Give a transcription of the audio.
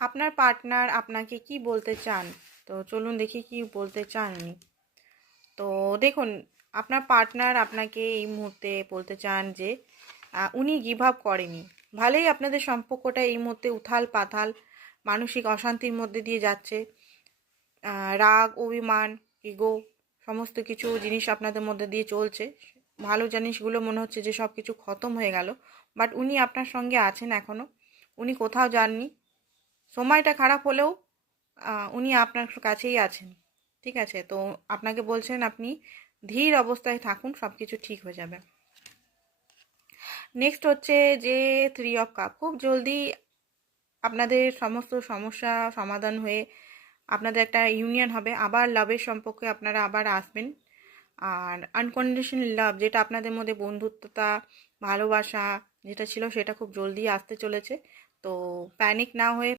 আপনার পার্টনার আপনাকে কি বলতে চান? তো চলুন দেখি কি বলতে চান উনি। তো দেখুন, আপনার পার্টনার আপনাকে এই মুহূর্তে বলতে চান যে উনি গিভ আপ করেনি। ভালোই আপনাদের সম্পর্কটা এই মুহূর্তে উথাল পাথাল, মানসিক অশান্তির মধ্যে দিয়ে যাচ্ছে। রাগ, অভিমান, ইগো সমস্ত কিছু জিনিস আপনাদের মধ্যে দিয়ে চলছে। ভালো জিনিসগুলো মনে হচ্ছে যে সব কিছু খতম হয়ে গেল, বাট উনি আপনার সঙ্গে আছেন এখনও। উনি কোথাও যাননি। সময়টা খারাপ হলেও উনি আপনার কাছেই আছেন। ঠিক আছে? তো আপনাকে বলছেন আপনি ধীর অবস্থায় থাকুন, সব কিছু ঠিক হয়ে যাবে। নেক্সট হচ্ছে যে 3 অফ কাপ। খুব জলদি আপনাদের সমস্ত সমস্যা সমাধান হয়ে আপনাদের একটা ইউনিয়ন হবে, আবার লাভের সম্পর্কে আপনারা আবার আসবেন। আর আনকন্ডিশনাল লাভ, যেটা আপনাদের মধ্যে বন্ধুত্বতা, ভালোবাসা যেটা ছিল, সেটা খুব জলদি আসতে চলেছে। তো প্যানিক না হয়ে